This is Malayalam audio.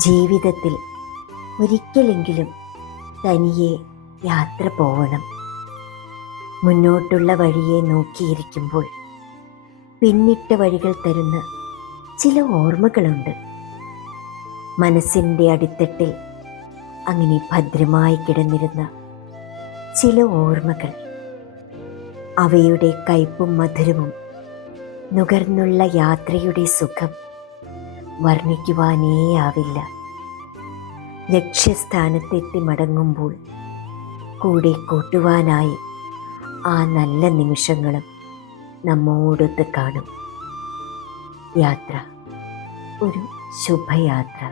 ജീവിതത്തിൽ ഒരിക്കലെങ്കിലും തനിയെ യാത്ര പോവണം. മുന്നോട്ടുള്ള വഴിയെ നോക്കിയിരിക്കുമ്പോൾ പിന്നിട്ട വഴികൾ തരുന്ന ചില ഓർമ്മകളുണ്ട്. മനസ്സിൻ്റെ അടിത്തട്ടിൽ അങ്ങനെ ഭദ്രമായി കിടന്നിരുന്ന ചില ഓർമ്മകൾ, അവയുടെ കയ്പും മധുരവും നുകർന്നുള്ള യാത്രയുടെ സുഖം വർണ്ണിക്കുവാനേയാവില്ല. ലക്ഷ്യസ്ഥാനത്തെത്തി മടങ്ങുമ്പോൾ കൂടെ കൂട്ടുവാനായി ആ നല്ല നിമിഷങ്ങളും നമ്മോടൊത്ത് കാണും. യാത്ര ഒരു ശുഭയാത്ര.